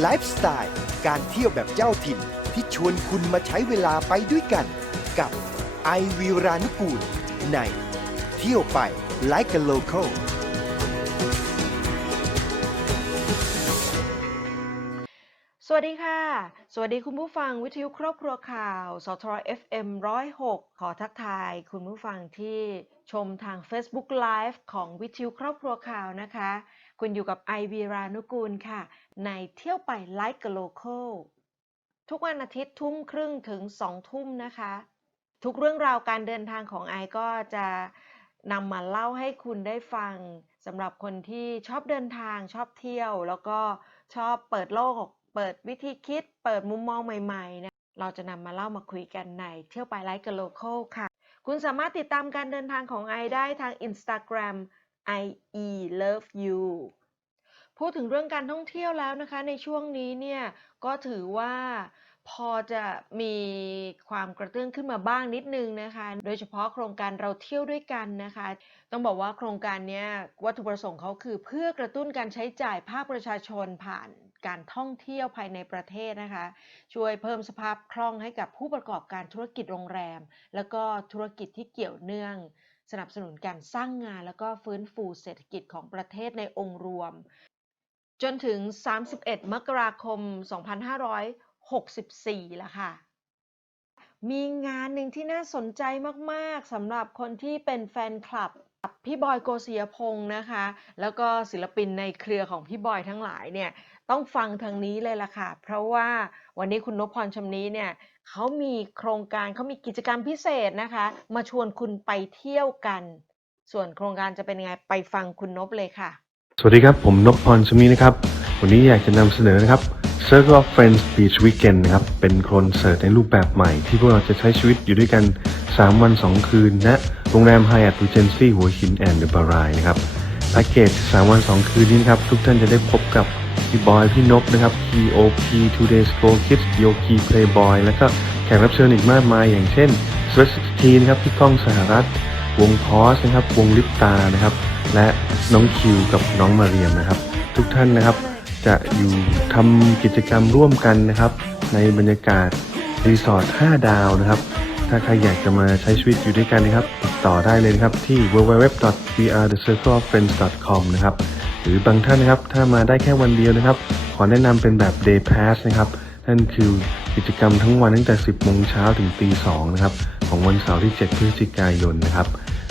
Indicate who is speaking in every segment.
Speaker 1: ไลฟ์สไตล์การเที่ยวแบบเจ้าถิ่นที่ชวนคุณมาใช้เวลาไปด้วยกัน กับไอวีรานุกูล ใน เที่ยวไป like a local
Speaker 2: สวัสดีค่ะ สวัสดีคุณผู้ฟังวิทยุครอบครัวข่าว สทร FM 106 ขอทักทายคุณผู้ฟังที่ชมทาง Facebook Live ของวิทยุครอบครัวข่าวนะคะ คุณอยู่กับไอวีรานุกูลค่ะ ในเที่ยวไป Like a Local ทุกวันอาทิตย์ทุ่มครึ่งถึง2ทุ่มนะคะ ทุกเรื่องราวการเดินทางของไอก็จะนำมาเล่าให้คุณได้ฟังสำหรับคนที่ชอบเดินทางชอบเที่ยว แล้วก็ชอบเปิดโลก เปิดวิธีคิด เปิดมุมมองใหม่ๆนะเราจะนำมาเล่ามาคุยกันในเที่ยวไปไลฟ์กับโล c a l ค่ะ คุณสามารถติดตามการเดินทางของไอได้ทาง Instagram ie love you พูดถึงเรื่องการท่องเที่ยวแล้วนะคะ ในช่วงนี้เนี่ยก็ถือว่าพอจะมีความกระเตื้องขึ้นมาบ้างนิดนึงนะคะ โดยเฉพาะโครงการเราเที่ยวด้วยกันนะคะ ต้องบอกว่าโครงการนี้วัตถุประสงค์เขาคือเพื่อกระตุ้นการใช้จ่ายภาคประชาชนผ่านการท่องเที่ยวภายในประเทศนะคะ ช่วยเพิ่มสภาพคล่องให้กับผู้ประกอบการธุรกิจโรงแรม แล้วก็ธุรกิจที่เกี่ยวเนื่อง สนับสนุนการสร้างงาน แล้วก็ฟื้นฟูเศรษฐกิจของประเทศในองค์รวม จนถึง 31 มกราคม 2564ล้วค่ะ มีงานหนึ่งที่น่าสนใจมาก ๆสำหรับคนที่เป็นแฟนคลับพี่บอยโกศิยพงศ์นะคะ แล้วก็ศิลปินในเครือของพี่บอยทั้งหลายเนี่ยต้องฟังทางนี้เลยล่ะค่ะ เพราะว่าวันนี้คุณนพพรชำนี้เนี่ยเขามีโครงการเขามีกิจกรรมพิเศษนะคะ มาชวนคุณไปเที่ยวกัน ส่วนโครงการจะเป็นยังไงไปฟังคุณนพเลยค่ะ
Speaker 3: สวัสดีครับ ผมนพพรชมีนะครับ วันนี้อยากจะนำเสนอนะครับ Circle of Friends Beach Weekend นะครับ เป็นคอนเสิร์ตในรูปแบบใหม่ ที่พวกเราจะใช้ชีวิตอยู่ด้วยกัน 3 วัน 2 คืนณโรงแรม Hyatt Regency หัวหินแอนด์เดอะบารายนะครับแพ็กเกจ 3 วัน 2 คืนนี้นะครับ ทุกท่านจะได้พบกับพี่บอย พี่นพนะครับ POP Two Days Go Kids Yoki Playboy แล้วก็แขกรับเชิญอีกมากมาย อย่างเช่น s w e t 16นะครับพี่ก้องสหรัฐ วงพอสนะครับ วงลิปตานะครับ และน้องคิวกับน้องมาเรียมนะครับ ทุกท่านนะครับ จะอยู่ทำกิจกรรมร่วมกันนะครับ ในบรรยากาศรีสอร์ท 5 ดาวนะครับ ถ้าใครอยากจะมาใช้ชีวิตอยู่ด้วยกันนะครับ ติดต่อได้เลยนะครับที่ www.wearethecircleofriends.com นะครับหรือบางท่านนะครับถ้ามาได้แค่วันเดียวนะครับ ขอแนะนำเป็นแบบ day pass นะครับนั่นคือกิจกรรมทั้งวันตั้งแต่ 10โมงเช้าถึงตี2นะครับของวันเสาร์ที่ 7 พฤศจิกายนนะครับ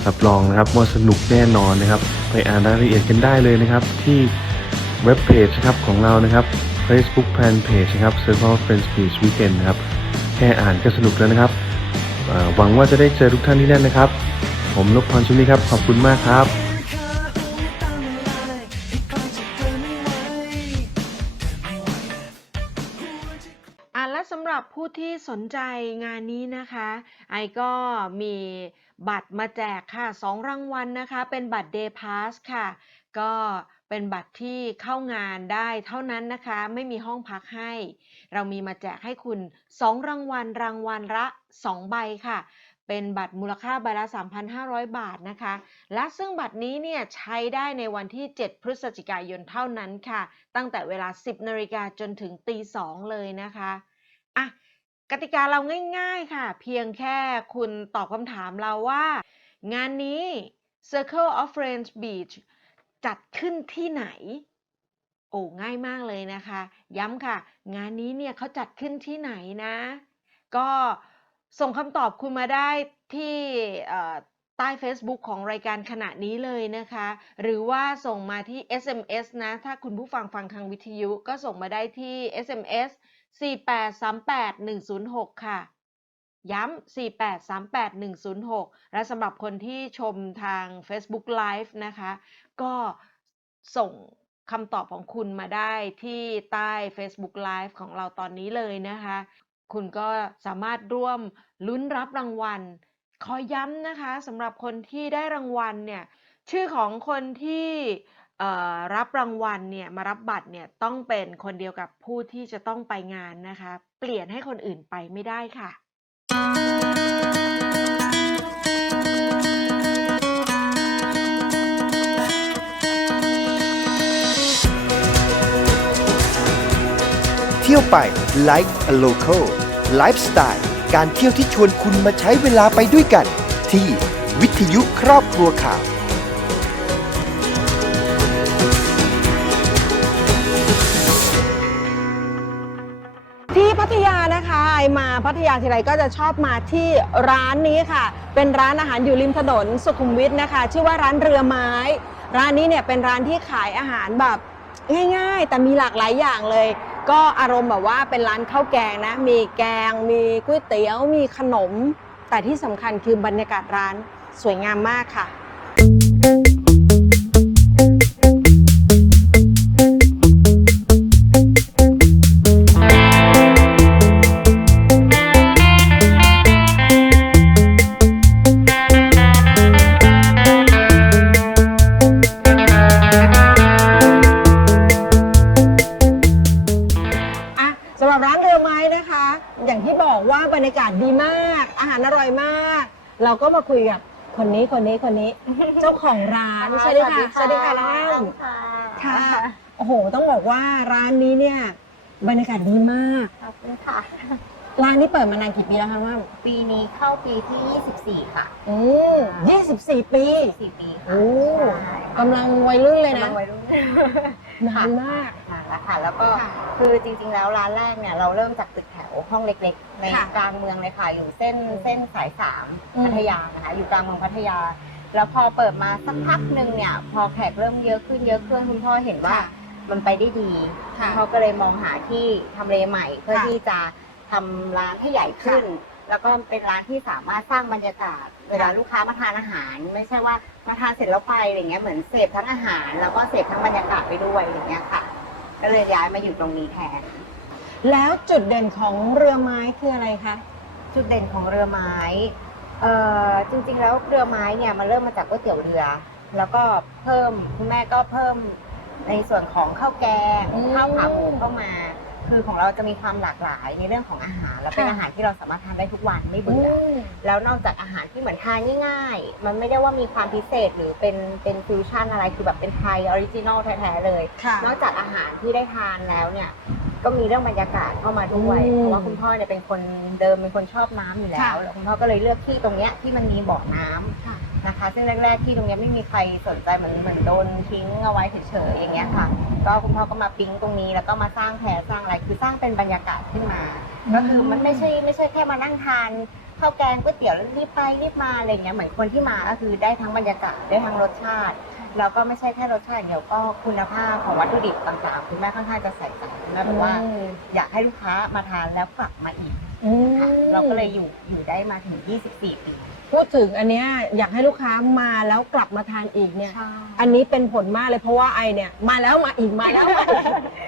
Speaker 3: รับรองนะครับว่าสนุกแน่นอนนะครับ ไปอ่านรายละเอียดกันได้เลยนะครับ ที่เว็บเพจนะครับของเรานะครับ Facebook Fan Page นะครับ Circle of Friends Beach Weekend นะครับ แค่อ่านก็สนุกแล้วนะครับหวังว่าจะได้เจอทุกท่านที่นั่นนะครับ ผมนพพรชุมนี้ครับ ขอบคุณมากครับ
Speaker 2: สนใจงานนี้นะคะ ไอก็มีบัตรมาแจกค่ะสองรางวัลนะคะ เป็นบัตร Day Pass ค่ะ ก็เป็นบัตรที่เข้างานได้เท่านั้นนะคะ ไม่มีห้องพักให้ เรามีมาแจกให้คุณ 2 รางวัล รางวัลละ 2 ใบค่ะ เป็นบัตรมูลค่าใบละ 3,500 บาทนะคะ และซึ่งบัตรนี้เนี่ยใช้ได้ในวันที่ 7 พฤศจิกายนเท่านั้นค่ะ ตั้งแต่เวลา 10นาฬิกาจนถึงตี2เลยนะคะ อะ กติกาเราง่าย ๆค่ะ เพียงแค่คุณตอบคำถามเราว่า งานนี้ Circle of Friends Beach จัดขึ้นที่ไหน โอ้ง่ายมากเลยนะคะ ย้ำค่ะ งานนี้เนี่ยเขาจัดขึ้นที่ไหนนะ ก็ส่งคำตอบคุณมาได้ที่ใต้ Facebook ของรายการขณะนี้เลยนะคะ หรือว่าส่งมาที่ SMS นะ ถ้าคุณผู้ฟังฟังทางวิทยุก็ส่งมาได้ที่ SMS 4838106 ค่ะ ย้ำ 4838106 และสำหรับคนที่ชมทาง Facebook Live นะคะ ก็ส่งคำตอบของคุณมาได้ที่ใต้ Facebook Live ของเราตอนนี้เลยนะคะ คุณก็สามารถร่วมลุ้นรับรางวัล ขอย้ำนะคะสำหรับคนที่ได้รางวัลเนี่ย ชื่อของคนที่ รับรางวัลเนี่ยมารับบัตรเนี่ยต้องเป็นคนเดียวกับผู้ที่จะต้องไปงานนะคะ เปลี่ยนให้คนอื่นไปไม่ได้ค่ะ
Speaker 3: ค
Speaker 1: ยวไป like a local ไลฟ์สไตล์การเที่ยวที่ชวนคุณมาใช้เวลาไปด้วยกัน ที่วิทยุครอบครัวข่าว
Speaker 2: พัทยานะคะไอมาพัทยาทีไรก็จะชอบมาที่ร้านนี้ค่ะ เป็นร้านอาหารอยู่ริมถนนสุขุมวิทนะคะ ชื่อว่าร้านเรือไม้ ร้านนี้เนี่ยเป็นร้านที่ขายอาหารแบบง่ายๆ แต่มีหลากหลายอย่างเลย ก็อารมณ์แบบว่าเป็นร้านข้าวแกงนะ มีแกง มีก๋วยเตี๋ยว มีขนม แต่ที่สำคัญคือบรรยากาศร้านสวยงามมากค่ะอะ ก็มาคุยกับคนนี้คนนี้คนนี้ เจ้าของร้านสวัสดีค่ะสวัสดีค่ะร้านค่ะโอ้โห ต้องบอกว่าร้านนี้เนี่ยบรรยากาศดีมาก
Speaker 4: ขอบคุณค่ะ
Speaker 2: ร้านนี้เปิดมานานกี่ปีแล้วคะว่า
Speaker 4: ปีนี้เข้าปีที่ 24 ค่ะ
Speaker 2: อืม24ปี
Speaker 4: 4ปีค่ะ
Speaker 2: โอ้
Speaker 4: ใช่
Speaker 2: กำลังวัยรุ่นเลยนะ
Speaker 4: กำงวัยรุ่น
Speaker 2: นานมาก
Speaker 4: ค่ะแล้วค่ะ แล้วก็
Speaker 2: ค่ะ
Speaker 4: คือจริงๆแล้วร้านแรกเนี่ยเราเริ่มจากตึกแถว ห้องเล็กๆ ใน
Speaker 2: ค่ะ
Speaker 4: กลางเมืองเลยค่ะ อยู่เส้น
Speaker 2: อืม
Speaker 4: เส้นสายสาม
Speaker 2: อืม
Speaker 4: พัทยานะคะ อยู่กลางเมืองพัทยา แล้วพอเปิดมาสักพักหนึ่งเนี่ย พอแขกเริ่มเยอะขึ้นเยอะขึ้นคุณพ่อเห็นว่า
Speaker 2: ค่ะ
Speaker 4: มันไปได้ดี
Speaker 2: ค่ะ
Speaker 4: เขาก็เลยมองหาที่ทำเลใหม่เพื่อ
Speaker 2: ค่ะ
Speaker 4: ที่จะทำร้านให้ใหญ่ขึ้น แล้วก็เป็นร้านที่สามารถสร้างบรรยากาศ เวลาลูกค้ามาทานอาหาร ไม่ใช่ว่ามาทานเสร็จแล้วไปอะไรเงี้ยเหมือนเสพทั้งอาหาร แล้วก็เสพทั้งบรรยากาศไปด้วยอะไรเงี้ยค่ะ ก็เลยย้ายมาอยู่ตรงนี้แทน
Speaker 2: แล้วจุดเด่นของเรือไม้คืออะไรคะ
Speaker 4: จุดเด่นของเรือไม้เอ่อจริงๆแล้วเรือไม้เนี่ยมันเริ่มมาจากก๋วยเตี๋ยวเรือ แล้วก็เพิ่มคุณแม่ก็เพิ่มในส่วนของข้าวแกง
Speaker 2: อืม
Speaker 4: ข้าวขาหมูเข้ามา คือของเราจะมีความหลากหลายในเรื่องของอาหาร และเป็น
Speaker 2: ค่ะ
Speaker 4: อาหารที่เราสามารถทานได้ทุกวันไม่
Speaker 2: อื
Speaker 4: เบื่อ
Speaker 2: ม
Speaker 4: แล้วนอกจากอาหารที่เหมือนทานง่ายๆ มันไม่ได้ว่ามีความพิเศษหรือเป็นเป็นฟิวชั่นอะไรคือแบบเป็นไทยออริจินอลแท้ๆเลย
Speaker 2: ค่ะ
Speaker 4: นอกจากอาหารที่ได้ทานแล้วเนี่ย ก็มีเรื่องบรรยากาศเข้ามาด้วย
Speaker 2: อืม
Speaker 4: เพราะว่าคุณพ่อเนี่ยเป็นคนเดิมเป็นคนชอบน้ำอยู่แล้
Speaker 2: ค่ะ
Speaker 4: วแล้วคุณพ่อก็เลยเลือกที่ตรงเนี้ยที่มันมีบ่อน้ำ
Speaker 2: ค่ะ
Speaker 4: นะคะซึ่งแรกๆที่ตรงเนี้ยไม่มีใครสนใจเหมือนเหมือนโดนทิ้งเอาไว้เฉยๆอย่างเงี้ยค่ะ ก็คุณพ่อก็มาปิ๊งตรงนี้แล้วก็มาสร้างแพรสร้างอะไรคือสร้างเป็นบรรยากาศขึ้นมา ก็คือมันไม่ใช่ไม่ใช่แค่มานั่งทานข้าวแกงก๋วยเตี๋ยวแล้วรีบไปรีบมาอะไรเงี้ยเหมือนคนที่มาก็คือได้ทั้งบรรยากาศได้ทั้งรสชาติแล้วก็ไม่ใช่แค่รสชาติอย่างเดียวก็คุณภาพของวัตถุดิบต่างๆคุณแม่ค่อนข้างจะใส่ใจคุณแม่บอกว่าอยากให้ลูกค้ามาทานแล้วกลับมาอีก
Speaker 2: อืม
Speaker 4: ค่ะเราก็เลยอยู่อยู่ได้มาถึง 24 ปี
Speaker 2: พูดถึงอันเนี้ยอยากให้ลูกค้ามาแล้วกลับมาทานอีกเนี่ย
Speaker 4: ใช่
Speaker 2: อันนี้เป็นผลมากเลยเพราะว่าไอเนี่ยมาแล้วมาอีกมาแล้วมาอีก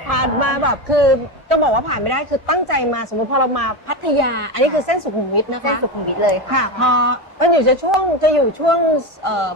Speaker 2: ผ่านมาแบบคือต้องบอกว่าผ่านไม่ได้คือตั้งใจมาสมมติพอเรามาพัทยา อันนี้คือเส้นสุขุมวิทนะ
Speaker 4: เส้น
Speaker 2: คะ
Speaker 4: สุขุมวิทเลย
Speaker 2: ค่ะ
Speaker 4: ค่ะ
Speaker 2: พอมันอยู่จะช่วงจะอยู่ช่วงเอ่อ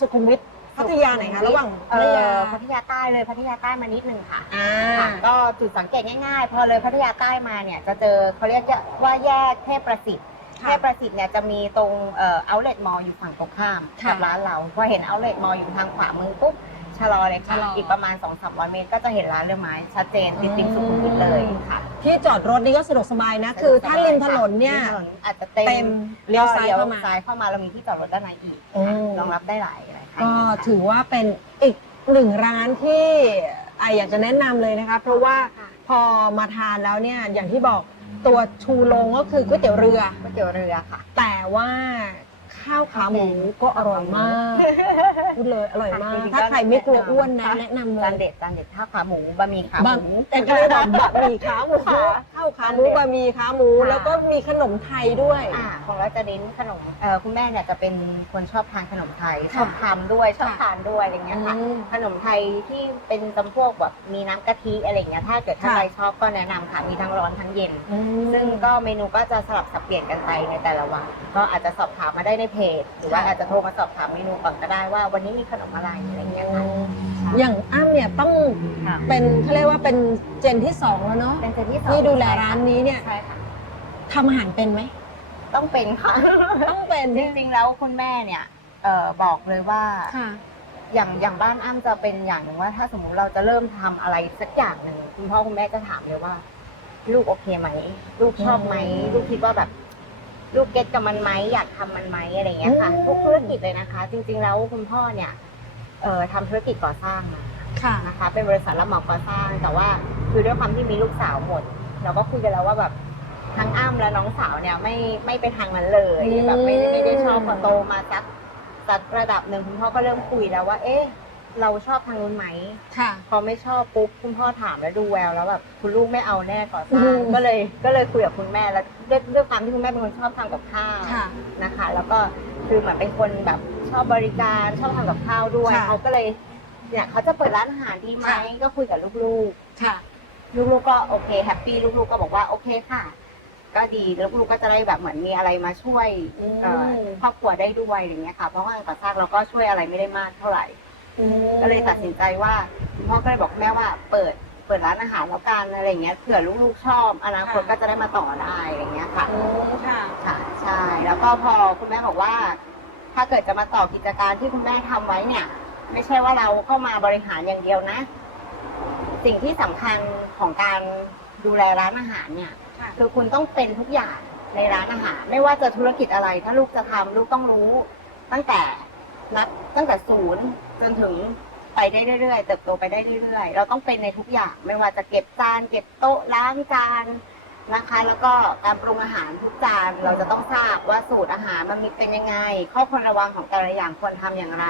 Speaker 2: สุขุมวิทพัทยาไหนคะระหว่าง
Speaker 4: เอ
Speaker 2: พัทยา
Speaker 4: อพัทยาใต้เลยพัทยาใต้มานิดนึงค่ะ
Speaker 2: อ่า
Speaker 4: ค่ะก็จุดสังเกตง่ายๆ พอเลยพัทยาใต้มาเนี่ยจะเจอเขาเรียกว่าแยกเทพประสิทธิ์
Speaker 2: ค่ะ
Speaker 4: เทพประสิทธิ์เนี่ยจะมีตรงเอ่อ outlet mall อยู่ฝั่งตรงข้าม
Speaker 2: ค่ะ
Speaker 4: กับร้านเราพอเห็น outlet mall อยู่ทางขวามือปุ๊บชะลอเลยค่ะ
Speaker 2: ชะลออี
Speaker 4: อีกประมาณ2-300 เมตรก็จะเห็นร้านเรือไม้ชัดเจนติดติดสุขุมวิทเลยค่ะ
Speaker 2: ที่จอดรถนี่ก็สะดวกสบายนะ คือถ้าริมถนนเนี่ย
Speaker 4: ริมถนนอาจจะเต็
Speaker 2: เต็มเลี้ยวซ้ายเข้ามา
Speaker 4: ซ้ายเข้ามาเรามีที่จอดรถด้านในอีก
Speaker 2: อืม
Speaker 4: รองรับได้หลายหลายคัน
Speaker 2: ก็ถือว่าเป็นอีกหนึ่งร้านที่ไออยากจะแนะนำเลยนะคะ เพราะว่าพอมาทานแล้วเนี่ยอย่างที่บอก ตัวชูโรงก็คือก๋วยเตี๋ยวเรือ
Speaker 4: ก๋วยเตี๋ยวเรือค่ะ
Speaker 2: แต่ว่า ข้าวขาหมูก็อร่อยมากพูดเลยอร่อยมาก ถ้าใครไม่กลัวอ้วนนะแนะนำเล
Speaker 4: จาน
Speaker 2: ย
Speaker 4: เด็ดจานเด็ดข้าวขาหมูบะหมี่ขา
Speaker 2: บะ
Speaker 4: หมู
Speaker 2: แต่ก็เลยบอกบะหมี่ขาหมู
Speaker 4: ค่ะ
Speaker 2: ข้าวขาหมูบะหมี่ขาหมู
Speaker 4: ค่ะ
Speaker 2: แล้วก็มีขนมไทยด้วย
Speaker 4: อ่าของเราจะเน้นขนมเอ่อคุณแม่เนี่ยจะเป็นคนชอบทานขนมไทย
Speaker 2: ค่ะ
Speaker 4: ชอบทำด้วยชอบ
Speaker 2: ค่ะ
Speaker 4: ทานด้วยอะไรเงี้ยค่ะ
Speaker 2: อืม
Speaker 4: ขนมไทยที่เป็นจำพวกแบบมีน้ำกะทิอะไรเงี้ยถ้าเกิดถ้า
Speaker 2: ค่ะ
Speaker 4: ใครชอบก็แนะนำค่ะมีทั้งร้อนทั้งเย็น
Speaker 2: อืม
Speaker 4: ซึ่งก็เมนูก็จะสลับสับเปลี่ยนกันไปในแต่ละวัน ก็อาจจะสอบถามมาได้ในเพจหรือว่า
Speaker 2: ค่ะ
Speaker 4: อาจจะโทรมาสอบถามเมนูก่อนก็ได้ว่า วันนี้มีขนมอะไรอะไรเงี้ยค่ะ
Speaker 2: อย่างอ้ำเนี่ยต้อง
Speaker 4: ค่ะ
Speaker 2: เป็นเขาเรียกว่าเป็นเจนที่สองแล้วเนาะ
Speaker 4: เป็นเจนที่สอง
Speaker 2: ที่ดูแลร้านนี้เนี่ย
Speaker 4: ใช่ค่ะ
Speaker 2: ทำอาหารเป็นไหม
Speaker 4: ต้องเป็นค่ะ
Speaker 2: ต้องเป็น
Speaker 4: จริงๆแล้วคุณแม่เนี่ยเอ่อบอกเลยว่า
Speaker 2: ค่ะ
Speaker 4: อย่างอย่างบ้านอ้ำจะเป็นอย่างหนึ่งว่า ถ้าสมมุติเราจะเริ่มทำอะไรสักอย่างหนึ่งคุณพ่อคุณแม่จะถามเลยว่า ลูกโอเคไหมลูกชอบไหมลูกคิดว่าแบบ ลูกเก็ตกับมันไหมอยากทำมันไหมอะไรเงี้ยค่ะ
Speaker 5: อืม
Speaker 4: ทุกธุรกิจเลยนะคะ จริง ๆ แล้วคุณพ่อเนี่ยเอ่อทำธุรกิจก่อสร้างมา
Speaker 5: ค่ะ
Speaker 4: นะคะ เป็นบริษัทรับเหมาก่อสร้าง แต่ว่าคือด้วยความที่มีลูกสาวหมด เราก็คุยกันแล้วว่าแบบทั้งอ้ำและน้องสาวเนี่ยไม่ไม่ไปทางนั้นเลย
Speaker 5: อืม
Speaker 4: แบบไม่ได้ไม่ได้ชอบพอโตมาสักสักระดับหนึ่งคุณพ่อก็เริ่มคุยแล้วว่า เอ๊ะ เราชอบทางนู้นไหม
Speaker 5: ค่ะ
Speaker 4: พอไม่ชอบปุ๊บคุณพ่อถามแล้วดูแววแล้วแบบคุณลูกไม่เอาแน่ก่อส
Speaker 5: อื
Speaker 4: ร้าง
Speaker 5: ม
Speaker 4: ก็เลยก็เลยคุยกับคุณแม่แล้วด้วยด้วยความที่คุณแม่เป็นคนชอบทำกับข้าว
Speaker 5: ค่ะ
Speaker 4: นะคะ แล้วก็คือเหมือนเป็นคนแบบชอบบริการชอบทำกับข้าวด้วย
Speaker 5: ค่ะ
Speaker 4: เขาก็เลยเนี่ยเขาจะเปิดร้านอาหารดีไหม
Speaker 5: ค่ะ
Speaker 4: ก็คุยกับลูก
Speaker 5: ค่ะ
Speaker 4: ๆ ลูกๆก็โอเคแฮปปี้ลูกๆก็บอกว่าโอเคค่ะ ก็ดีแล้วลูกๆก็จะได้แบบเหมือนมีอะไรมาช่วย
Speaker 5: อืม
Speaker 4: เอ่อครอบครัวได้ด้วยอย่างเงี้ยค่ะเพราะว่างานก่อสร้างเราก็ช่วยอะไรไม่ได้มากเท่าไหร่ ก็เลยตัดสินใจว่าคุณพ่อก็เลยบอกแม่ว่าเปิดเปิดร้านอาหารแล้วกันอะไรเงี้ยเผื่อลูกๆชอบอนาคต
Speaker 5: ค่ะ
Speaker 4: ก็จะได้มาต่อได้อะไรเงี้ยค่ะ
Speaker 5: อืมค่ะ
Speaker 4: ค่ะใช่ แล้วก็พอคุณแม่บอกว่า ถ้าเกิดจะมาต่อกิจการที่คุณแม่ทำไว้เนี่ย ไม่ใช่ว่าเราเข้ามาบริหารอย่างเดียวนะ สิ่งที่สำคัญของการดูแลร้านอาหารเนี่ย
Speaker 5: ค่ะ
Speaker 4: คือคุณต้องเป็นทุกอย่างในร้านอาหาร ไม่ว่าจะธุรกิจอะไร ถ้าลูกจะทำลูกต้องรู้ ตั้งแต่นับตั้งแต่ศูนย์ จนถึงไปได้เรื่อยๆเติบโตไปได้เรื่อยๆ เราต้องเป็นในทุกอย่างไม่ว่าจะเก็บจาน เก็บโต๊ะล้างจานนะคะ แล้วก็การปรุงอาหารทุกจานเราจะต้องทราบว่าสูตรอาหารมันมีเป็นยังไง ข้อควรระวังของแต่ละอย่างควรทำอย่างไร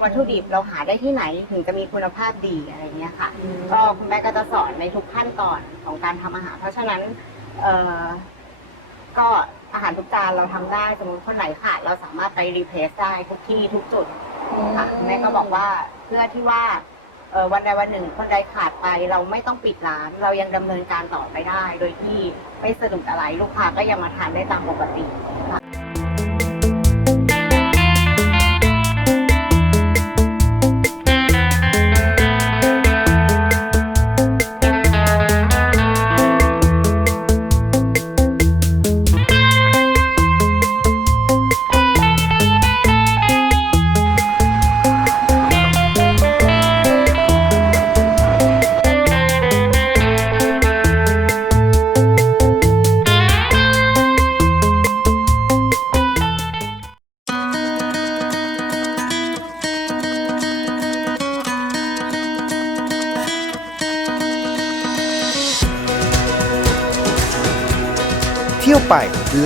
Speaker 4: วัตถุดิบเราหาได้ที่ไหนถึงจะมีคุณภาพดีอะไรเงี้ยค่ะก็คุณแม่ก็จะสอนในทุกขั้นตอนของการทำอาหาร เพราะฉะนั้นเอ่อก็อาหารทุกจานเราทำได้สมมติคนไหนขาดเราสามารถไปรีเพลซได้ทุกที่ทุกจุด ค่ะคุณแม่ก็บอกว่าเพื่อที่ว่าเอ่อวันใดวันหนึ่งคนใดขาดไปเราไม่ต้องปิดร้าน เรายังดำเนินการต่อไปได้ โดยที่ไม่สะดุดอะไรลูกค้าก็ยังมาทานได้ตามปกติค่ะ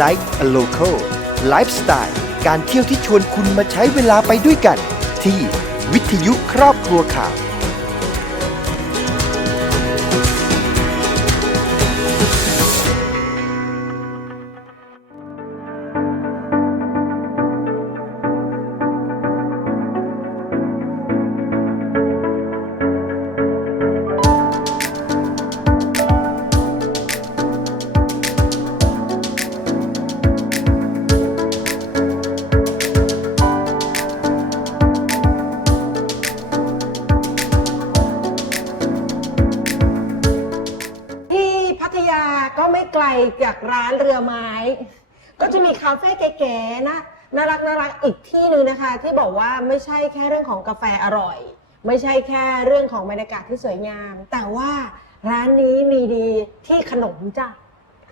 Speaker 1: like a local ไลฟ์สไตล์การเที่ยวที่ชวนคุณมาใช้เวลาไปด้วยกัน ที่วิทยุครอบครัวข่าว
Speaker 2: จากร้านเรือไม้ ก็จะมีคาเฟ่เก๋ๆนะน่ารักน่ารักอีกที่หนึ่งนะคะ ที่บอกว่าไม่ใช่แค่เรื่องของกาแฟอร่อย ไม่ใช่แค่เรื่องของบรรยากาศที่สวยงาม แต่ว่าร้านนี้มีดีที่ขนมจ้ะ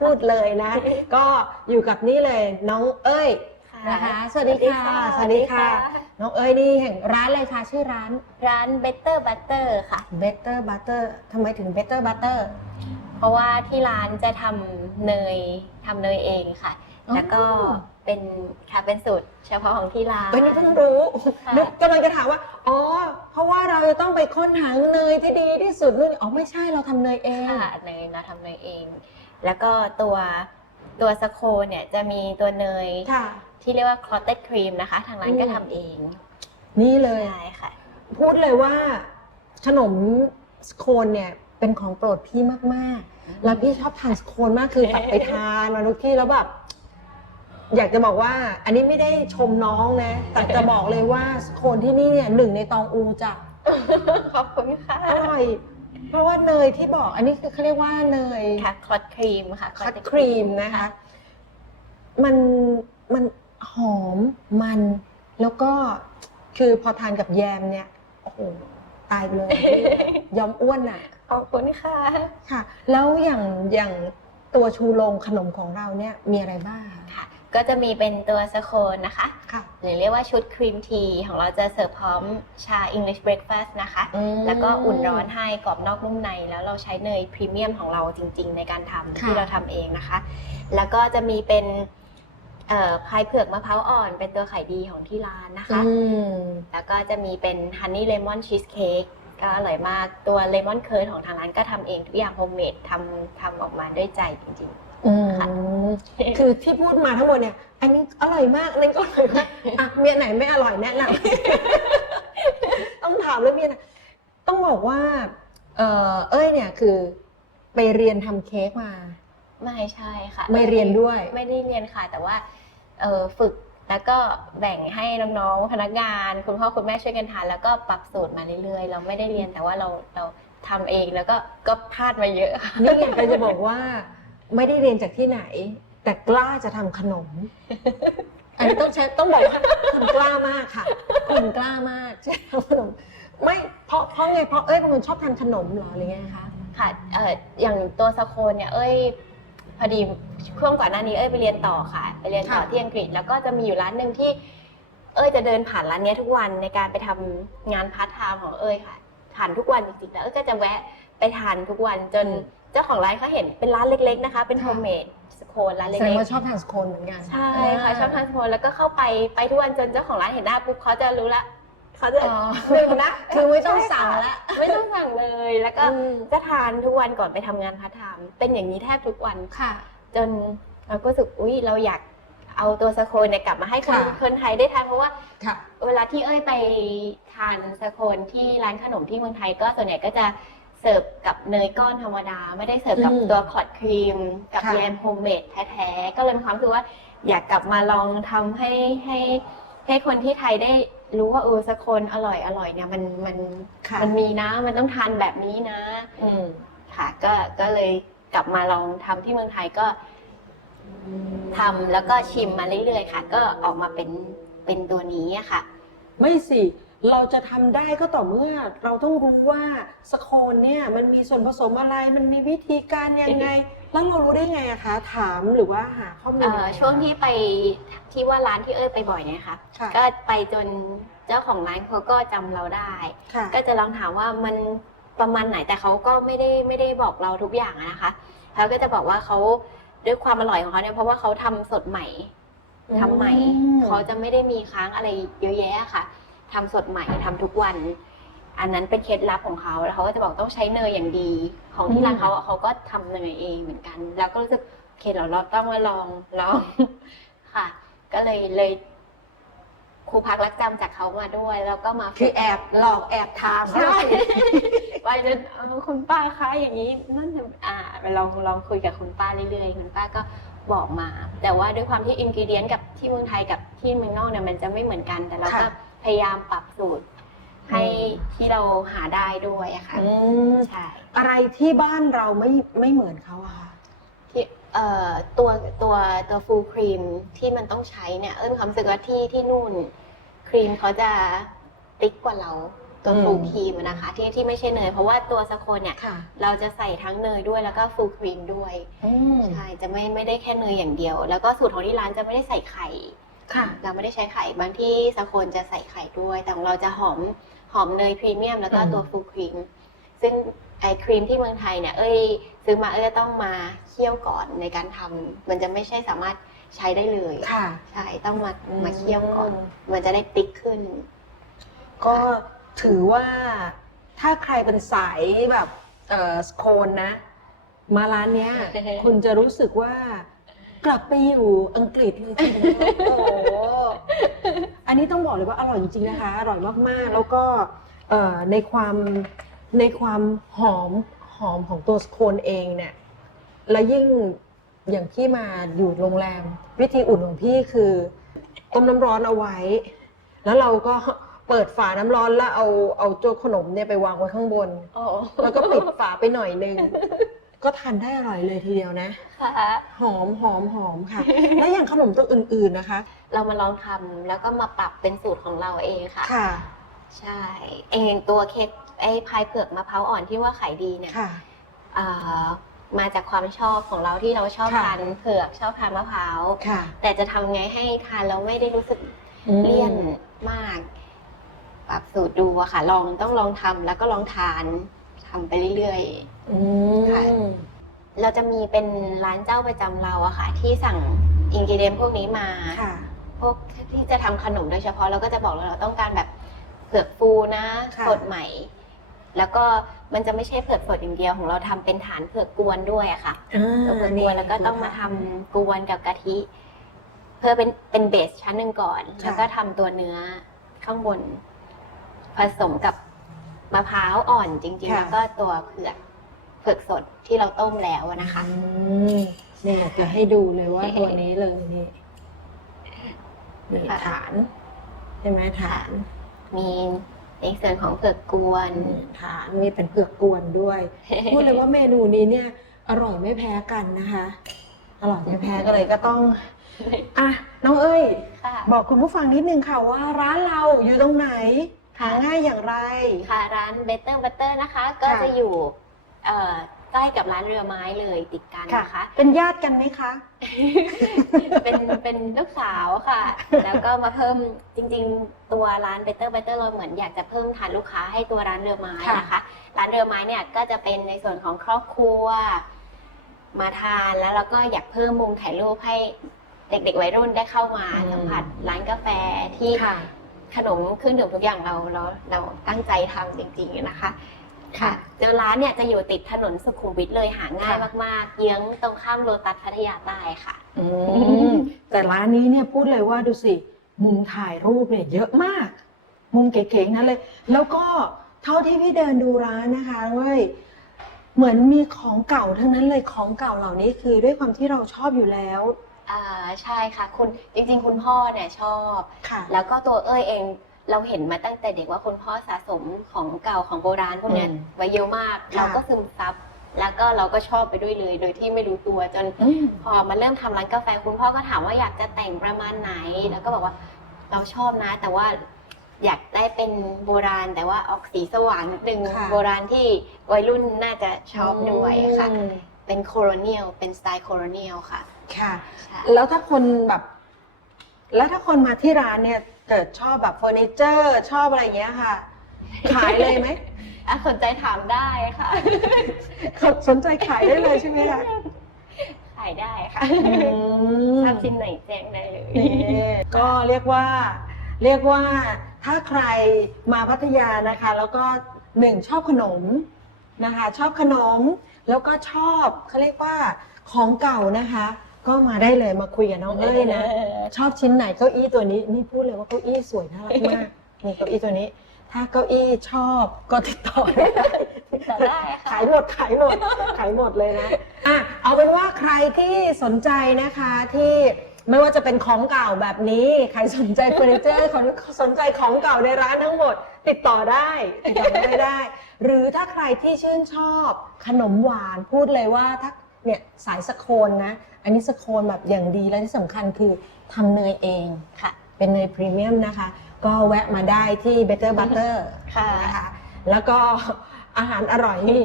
Speaker 2: พูดเลยนะ ก็อยู่กับนี่เลยน้องเอ้ยนะคะสวัสดีค่ะสวัสดีค่ะ น้องเอ้ยนี่แห่งร้านอะไรคะชื่อร้าน
Speaker 6: ร้าน Better Butter ค่ะ
Speaker 2: Better Butter ทำไมถึง Better Butter
Speaker 6: เพราะว่าที่ร้านจะทำเนยทำเนยเองค่ะ
Speaker 2: อ๋อ
Speaker 6: แล้วก็เป็นค่ะเป็นสูตรเฉพาะของที่ร้าน
Speaker 2: เอ้ยนี่เพิ่งรู้
Speaker 6: ค่ะ
Speaker 2: นึกกำลังจะถามว่า อ๋อ เพราะว่าเราจะต้องไปค้นหาเนยที่ดีที่สุดนู่นอ๋อไม่ใช่เราทำเนยเอง
Speaker 6: ค่ะเนยเราทำเนยเอง แล้วก็ตัวตัวสโคนเนี่ยจะมีตัวเนย
Speaker 2: ค่ะ
Speaker 6: ที่เรียกว่า clotted cream นะคะ ทางร้านก็
Speaker 2: อืม
Speaker 6: ทำเอง
Speaker 2: นี่เลย
Speaker 6: ใช่ค่ะ
Speaker 2: พูดเลยว่าขนมสโคนเนี่ย เป็นของโปรดพี่มากๆ แล้วพี่ชอบทานสโคนมากคือแบบไปทานมาทุกที่แล้วแบบอยากจะบอกว่าอันนี้ไม่ได้ชมน้องนะ แต่จะบอกเลยว่าสโคนที่นี่เนี่ยหนึ่งในตองอูจ้ะ
Speaker 6: ขอบคุณค่ะ
Speaker 2: อร่อยเพราะว่าเนยที่บอกอันนี้คือเขาเรียกว่าเนย
Speaker 6: ค่ะ clot cream ค่ะ
Speaker 2: คัต
Speaker 6: clotted
Speaker 2: ครีมนะคะ มันมันหอมมันแล้วก็คือพอทานกับแยมเนี่ยโอ้โหตายไปเลยยอมอ้วนอะ
Speaker 6: ขอบคุณค่ะ
Speaker 2: ค่ะ แล้วอย่างอย่างตัวชูโรงขนมของเราเนี่ยมีอะไรบ้างคะ
Speaker 6: ค่ะ ก็จะมีเป็นตัวสโคนนะคะ
Speaker 2: ค่ะ
Speaker 6: หรือเรียกว่าชุดครีมทีของเราจะเสิร์ฟพร้อมชา English breakfast นะคะแล้วก็อุ่นร้อนให้กรอบนอกนุ่มใน แล้วเราใช้เนยพรีเมียมของเราจริง ๆ ในการทำ
Speaker 2: ค่ะ
Speaker 6: ที่เราทำเองนะคะ แล้วก็จะมีเป็นเอ่อพายเผือกมะพร้าวอ่อน เป็นตัวขายดีของที่ร้านนะคะ
Speaker 2: อืม
Speaker 6: แล้วก็จะมีเป็นฮันนี่เลมอนชีสเค้ก ก็อร่อยมากตัวเลมอนเคิร์ดของทางร้านก็ทำเองทุกอย่างโฮมเมดทำทำออกมาด้วยใจจริง
Speaker 2: อืม
Speaker 6: ค่ะ
Speaker 2: คือที่พูดมาทั้งหมดเนี่ย อันนี้อร่อยมากอันนี้ก็อร่อยมากอะเมียไหนไม่อร่อยแนะนำ ต้องถามเรื่องเมียนะต้องบอกว่า เออเอ้ยเนี่ยคือ ไปเรียนทำเค้กมา
Speaker 6: ๆ ไม่ใช่ค่ะ
Speaker 2: ไม่เรียนด้วย
Speaker 6: ไม่ได้เรียนค่ะ แต่ว่าเออฝึก แล้วก็แบ่งให้น้องๆพนักงาน คุณพ่อคุณแม่ช่วยกันทาน แล้วก็ปรับสูตรมาเรื่อยๆ เราไม่ได้เรียนแต่ว่าเราเราทำเองแล้วก็ก็พลาดมาเยอะค่ะ
Speaker 2: นี่ไงก็จะบอกว่าไม่ได้เรียนจากที่ไหน แต่กล้าจะทำขนม อันนี้ต้องใช้ต้องบอกว่าคุณกล้ามากค่ะคุณกล้ามากใช่ทำขนมไม่เพราะเพราะไงเพราะเอ้ยเป็นคนชอบทานขนมเหรอหรือไงคะ
Speaker 6: ค่ะเอ่ออย่างตัวสโคนเนี่ยเอ้ย พอดีช่วงก่อนหน้านี้เอ้ยไปเรียนต่อค่ะ ไปเรียนต่อ
Speaker 2: ค่ะ
Speaker 6: ที่อังกฤษ แล้วก็จะมีอยู่ร้านหนึ่งที่ เอ้ยจะเดินผ่านร้านเนี้ยทุกวันในการไปทำงานพาร์ทไทม์ของเอ้ยค่ะทานทุกวันจริงๆแล้วเอ้ยก็จะแวะไปทานทุกวันจนเจ้าของร้านเขาเห็นเป็นร้านเล็ก ๆ นะคะ เป็นโฮมเมดสโคนร้าน
Speaker 2: แส
Speaker 6: เล็
Speaker 2: ดง
Speaker 6: ก
Speaker 2: ว่าชอบทานสโคนเหมือนกัน
Speaker 6: ๆใช่ค่ะชอบทานสโคนแล้วก็เข้าไปไปทุกวันจนเจ้าของร้านเห็นหน้าปุ๊บเขาจะรู้ละ เขาจะ
Speaker 2: อ๋อ
Speaker 6: หนึ่งนะ
Speaker 2: คือไม่ต้องสั่งละ
Speaker 6: ไม่ต้องสั่งเลย แล้วก็
Speaker 2: อืม
Speaker 6: จะทานทุกวันก่อนไปทำงานพาร์ทไทม์เป็นอย่างนี้แทบทุกวัน
Speaker 2: ค่ะ
Speaker 6: จนเราก็รู้สึกอุ้ยเราอยากเอาตัวสโคนเนี่ยกลับมาให้คน
Speaker 2: ค่ะ
Speaker 6: คนไทยได้ทานเพราะว่า
Speaker 2: ค่ะ
Speaker 6: เวลาที่เอ้ยไปทานสโคนที่ร้านขนมที่เมืองไทยก็ส่วนใหญ่ก็จะเสิร์ฟกับเนยก้อนธรรมดา ไม่ได้เสิร์ฟกับ
Speaker 2: อืม
Speaker 6: ตัวคอร์ดครีม กับ
Speaker 2: ค่ะ
Speaker 6: แยมโฮมเมดแท้ๆ ก็เลยมีความรู้สึกว่าอยากกลับมาลองทำให้ให้ให้คนที่ไทยได้ รู้ว่าเออสโคนอร่อยอร่อยเนี่ยมันมัน
Speaker 2: ค่ะ
Speaker 6: มันมีนะ มันต้องทานแบบนี้นะ
Speaker 2: อืม
Speaker 6: ค่ะก็ก็เลยกลับมาลองทำที่เมืองไทยก็ทำแล้วก็ชิมมาเรื่อยๆค่ะ ก็ออกมาเป็นเป็นตัวนี้อะค่ะ
Speaker 2: ไม่สิ เราจะทำได้ก็ต่อเมื่อเราต้องรู้ว่าสโคนเนี่ยมันมีส่วนผสมอะไร มันมีวิธีการยังไง แล้วเรารู้ได้ไงอะคะ ถามหรือว่าหาข้อมูล
Speaker 6: เอ่
Speaker 2: ยัง
Speaker 6: อ
Speaker 2: ไง
Speaker 6: ช่วงที่ไปที่ว่าร้านที่เอ้ยไปบ่อยเนี่ยค่ะ
Speaker 2: ค่ะ
Speaker 6: ก็ไปจนเจ้าของร้านเขาก็จำเราได้
Speaker 2: ค่ะ
Speaker 6: ก็จะลองถามว่ามันประมาณไหนแต่เขาก็ไม่ได้ไม่ได้บอกเราทุกอย่างอะนะคะเขาก็จะบอกว่าเขาด้วยความอร่อยของเขาเนี่ยเพราะว่าเขาทำสดใหม่ทำใหม่
Speaker 2: อืม
Speaker 6: เขาจะไม่ได้มีค้างอะไรเยอะแยะค่ะ ทำสดใหม่ทำทุกวัน อันนั้นเป็นเคล็ดลับของเขาแล้วเขาก็จะบอกต้องใช้เนยอย่างดี ของที่ร้านเขาอะเขาก็ทำเนยเองเหมือนกัน แล้วก็รู้สึกโอเคเราเราต้องมาลองลองค่ะ ก็เลยเลยครูพักรักจำจากเขามาด้วย แล้วก็มาฝึก
Speaker 2: คือแอบหลอกแอบถาม
Speaker 6: ใช่ว่าจะเออคุณป้าคะอย่างนี้นั่นจะอ่าไปลองลองคุยกับคุณป้าเรื่อยๆคุณป้าก็บอกมา แต่ว่าด้วยความที่อินกิเดียนกับที่เมืองไทยกับที่เมืองนอกเนี่ยมันจะไม่เหมือนกันแต่เราก็
Speaker 2: ค่ะ
Speaker 6: พยายามปรับสูตร ให้
Speaker 2: อืม
Speaker 6: ที่เราหาได้ด้วยอะค่ะ
Speaker 2: อืม
Speaker 6: ใช่
Speaker 2: อะไรที่บ้านเราไม่ไม่เหมือนเขาอะคะ
Speaker 6: ที่เอ่อตัวตัวตัวฟูลครีมที่มันต้องใช้เนี่ย เอิ้นความรู้สึกว่าที่ที่นู่น ครีมเขาจะติ๊กกว่าเราตัว
Speaker 2: อืม
Speaker 6: ฟูลครีมอะนะคะ ที่ที่ไม่ใช่เนยเพราะว่าตัวสโคนเนี่ย
Speaker 2: ค่ะ
Speaker 6: เราจะใส่ทั้งเนยด้วยแล้วก็ฟูลครีมด้วย
Speaker 2: อืม
Speaker 6: ใช่ จะไม่ไม่ได้แค่เนยอย่างเดียว แล้วก็สูตรของที่ร้านจะไม่ได้ใส่ไข่
Speaker 2: ค่ะ
Speaker 6: เราไม่ได้ใช้ไข่บางที่สโคนจะใส่ไข่ด้วย แต่ของเราจะหอมหอมเนยพรีเมียมแล้วก็
Speaker 2: อืม
Speaker 6: ตัวฟูลครีมซึ่งไอครีมที่เมืองไทยเนี่ยเอ้ยซื้อมาเอ้ยจะต้องมาเคี่ยวก่อนในการทำมันจะไม่ใช่สามารถใช้ได้เลย
Speaker 2: ค่ะ
Speaker 6: ใช่ต้องมา
Speaker 2: อืม
Speaker 6: มาเคี่ยวก่อน มันจะได้ติ๊กขึ้น
Speaker 2: ก็ถือว่าถ้าใครเป็นสายแบบเอ่อสโคนนะ มาร้านเนี้ยคุณจะรู้สึกว่า กลับไปอยู่อังกฤษเลยทีเดียวโอ้โหอันนี้ต้องบอกเลยว่าอร่อยจริงๆนะคะ อร่อยมากๆ แล้วก็เอ่อในความในความหอมหอมของตัวสโคนเองเนี่ยและยิ่งอย่างพี่มาอยู่โรงแรม วิธีอุ่นของพี่คือต้มน้ำร้อนเอาไว้ แล้วเราก็เปิดฝาน้ำร้อนแล้วเอาเอาโจ๊กขนมเนี่ยไปวางไว้ข้างบน
Speaker 6: โอ้
Speaker 2: แล้วก็ปิดฝาไปหน่อยนึง ก็ทานได้อร่อยเลยทีเดียวนะ
Speaker 6: ค่ะ
Speaker 2: หอมหอมหอมค่ะ แล้วอย่างขนมตัวอื่นๆนะคะ
Speaker 6: เรามาลองทำแล้วก็มาปรับเป็นสูตรของเราเองค่ะ
Speaker 2: ค่ะ
Speaker 6: ใช่เองตัวเค้กไอ้พายเผือกมะพร้าวอ่อนที่ว่าขายดีเนี่ย
Speaker 2: ค่ะ
Speaker 6: เอ่อมาจากความชอบของเราที่เราชอบ
Speaker 2: ค่ะ
Speaker 6: ทานเผือกชอบทานมะพร้าว
Speaker 2: ค่ะ
Speaker 6: แต่จะทำไงให้ทานแล้วไม่ได้รู้สึก เลี่ยนมาก ปรับสูตรดูอะค่ะ ลองต้องลองทำแล้วก็ลองทานทำไปเรื่อย
Speaker 2: อื
Speaker 6: ค่ะ
Speaker 2: ม
Speaker 6: ๆเราจะมีเป็นร้านเจ้าประจำเราอะค่ะ ที่สั่งอินกิเดียนพวกนี้มา
Speaker 2: ค่ะ
Speaker 6: พวกที่จะทำขนมโดยเฉพาะเราก็จะบอกเลยเราต้องการแบบเผือกฟูนะ
Speaker 2: ค่ะ
Speaker 6: สดใหม่ แล้วก็มันจะไม่ใช่เผือกสดอย่างเดียวของเราทำเป็นฐานเผือกกวนด้วยอะค่ะ
Speaker 2: อ่า
Speaker 6: เผือกกวนแล้วก็ต้องมาทำกวนกับกะทิ เพื่อเป็นเป็นเบสชั้นหนึ่งก่อนแล้วก็ทำตัวเนื้อข้างบน ผสมกับมะพร้าวอ่อนจริงๆ แล้วก็ตัวเผือก เผือกสดที่เราต้มแล้วอะนะคะ
Speaker 2: อืมเนี่ยจะให้ดูเลยว่าตัวนี้เลยนี่นี่
Speaker 6: ค่ะ
Speaker 2: ฐานใช่ไหมฐาน
Speaker 6: มีในส่วนของเผือกกวน
Speaker 2: ฐานมีเป็นเผือกกวนด้วย พูดเลยว่าเมนูนี้เนี่ย อร่อยไม่แพ้กันนะคะ อร่อยไม่แพ้กันเลยก็ต้องอะน้องเอ้ย
Speaker 6: ค่ะ
Speaker 2: บอกคุณผู้ฟังนิดนึงค่ะว่าร้านเราอยู่ตรงไหนหาง่ายอย่างไร
Speaker 6: ค่ะร้าน Better Butter นะคะ ก็
Speaker 2: ค่ะ
Speaker 6: จะอยู่ เอ่อใกล้กับร้านเรือไม้เลยติดกันนะคะ
Speaker 2: เป็นญาติกันไหมคะ
Speaker 6: เป็นเป็นลูกสาวค่ะ แล้วก็มาเพิ่มจริงๆ ตัวร้าน Better Butter เราเหมือนอยากจะเพิ่มฐานลูกค้าให้ตัวร้านเรือไม้นะคะ ร้านเรือไม้เนี่ยก็จะเป็นในส่วนของครอบครัว มาทานแล้วเราก็อยากเพิ่มมุมถ่ายรูปให้เด็กๆวัยรุ่นได้เข้ามา
Speaker 2: อืม
Speaker 6: สัมผัสร้านกาแฟที่
Speaker 2: ค่ะ
Speaker 6: ขนมเครื่องดื่มทุกอย่างเราเราเราตั้งใจทำจริงๆนะคะ ค่ะเดี๋ยวร้านเนี่ยจะอยู่ติดถนนสุขุมวิทเลยหาง่าย
Speaker 2: ค่ะ
Speaker 6: มากๆ เยื้องตรงข้ามโลตัสพัทยาใต้ค่ะ
Speaker 2: อืมแต่ร้านนี้เนี่ยพูดเลยว่าดูสิมุมถ่ายรูปเนี่ยเยอะมาก มุมเก๋ๆนั้นเลย แล้วก็เท่าที่พี่เดินดูร้านนะคะเว้ยเหมือนมีของเก่าทั้งนั้นเลยของเก่าเหล่านี้คือด้วยความที่เราชอบอยู่แล้ว
Speaker 6: อ่าใช่ค่ะ คุณจริง ๆ คุณพ่อเนี่ยชอบ
Speaker 2: ค่ะ
Speaker 6: แล้วก็ตัวเอ้ยเอง เราเห็นมาตั้งแต่เด็กว่าคุณพ่อสะสมของเก่าของโบราณพวกเนี้ย
Speaker 2: อืม
Speaker 6: ไว้เยอะมาก
Speaker 2: ค่ะ
Speaker 6: เราก็ซึมซับแล้วก็เราก็ชอบไปด้วยเลย โดยที่ไม่รู้ตัวจน
Speaker 2: อืม
Speaker 6: พอมาเริ่มทำร้านกาแฟคุณพ่อก็ถามว่าอยากจะแต่งประมาณไหน แล้วก็บอกว่าเราชอบนะ แต่ว่าอยากได้เป็นโบราณแต่ว่าออกสีสว่างนิดนึง
Speaker 2: ค่ะ
Speaker 6: โบราณที่วัยรุ่นน่าจะชอบด้วยค่ะ
Speaker 2: อืม
Speaker 6: เป็นโคโรเนียลเป็นสไตล์โคโรเนียลค่ะ
Speaker 2: ค่ะ
Speaker 6: ใช่
Speaker 2: แล้วถ้าคนแบบ แล้วถ้าคนมาที่ร้านเนี่ย เกิดชอบแบบเฟอร์นิเจอร์ ชอบอะไรอย่างเงี้ยค่ะ ขายเลยไหม
Speaker 6: อะสนใจถามได้ค่ะ
Speaker 2: สนใจขายได้เลยใช่ไหมคะ
Speaker 6: ขายได้ค่ะ
Speaker 2: อืม
Speaker 6: ทำชิ้นไหนแจ้งได้เลย
Speaker 2: นี่ก็เรียกว่าเรียกว่าถ้าใครมาพัทยานะคะ แล้วก็หนึ่งชอบขนมนะคะ ชอบขนม แล้วก็ชอบเขาเรียกว่าของเก่านะคะ ก็มาได้เลยมาคุยกับน้องเอ้ยนะ ชอบชิ้นไหนเก้าอี้ตัวนี้นี่พูดเลยว่าเก้าอี้สวยน่ารักมากนี่เก้าอี้ตัวนี้ ถ้าเก้าอี้ชอบก็ติดต่อได้
Speaker 6: ติดต่อได้ค่ะ
Speaker 2: ขายหมดขายหมดขายหมดเลยนะอะเอาเป็นว่าใครที่สนใจนะคะที่ไม่ว่าจะเป็นของเก่าแบบนี้ ใครสนใจเฟอร์นิเจอร์ของสนใจของเก่าในร้านทั้งหมด ติดต่อได้ติดต่อได้ได้หรือถ้าใครที่ชื่นชอบขนมหวานพูดเลยว่าถ้า เนี่ยสายสโคนนะ อันนี้สโคนแบบอย่างดีและที่สำคัญคือทำเนยเอง
Speaker 6: ค่ะ
Speaker 2: เป็นเนยพรีเมียมนะคะ ก็แวะมาได้ที่ Better Butter
Speaker 6: ค่ะ
Speaker 2: นะคะแล้วก็อาหารอร่อยนี่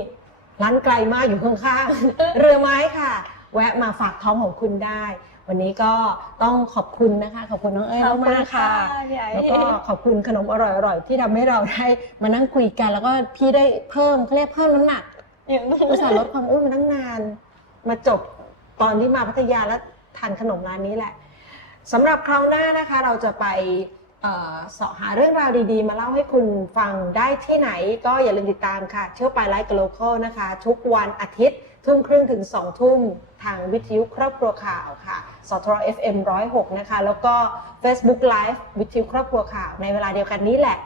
Speaker 2: ร้านไกลมากอยู่ข้างๆ เรือไม้ค่ะ แวะมาฝากท้องของคุณได้ วันนี้ก็ต้องขอบคุณนะคะ ขอบคุณน้องเอ้ยมากๆค่ะ
Speaker 6: พี่ไอ้
Speaker 2: แล้วก็ขอบคุณขนมอร่อยๆ ที่ทำให้เราได้มานั่งคุยกัน แล้วก็พี่ได้เพิ่มเขาเรียกเพิ่มน้ำหนัก อุตส่าห์ลดความอ้วนมาตั้งนาน มาจบตอนที่มาพัทยาแล้วทานขนมร้านนี้แหละสำหรับคราวหน้านะคะเราจะไปเอ่อเสาะหาเรื่องราวดีๆ มาเล่าให้คุณฟังได้ที่ไหนก็อย่าลืมติดตามค่ะ เที่ยวไปไลฟ์กับโลคอลนะคะ ทุกวันอาทิตย์ทุ่มครึ่งถึง 2 ทุ่มทางวิทยุครอบครัวข่าวค่ะสทร FM 106 นะคะ แล้วก็ Facebook Live วิทยุครอบครัวข่าวในเวลาเดียวกันนี้แหละ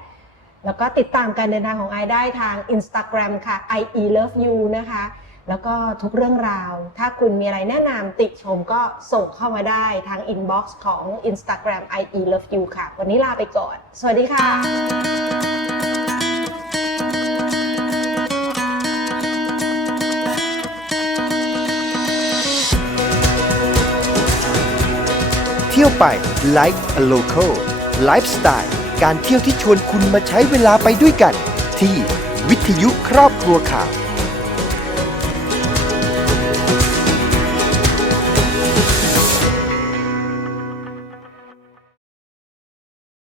Speaker 2: แล้วก็ติดตามการเดินทางของไอได้ทาง Instagram ค่ะ i e love you นะคะ แล้วก็ทุกเรื่องราว ถ้าคุณมีอะไรแนะนำติชมก็ส่งเข้ามาได้ทาง inbox ของ Instagram i e love you ค่ะ วันนี้ลาไปก่อน สวัสดีค่ะ
Speaker 1: เที่ยวไป like a local ไลฟ์สไตล์การเที่ยวที่ชวนคุณมาใช้เวลาไปด้วยกัน ที่วิทยุครอบครัวข่าว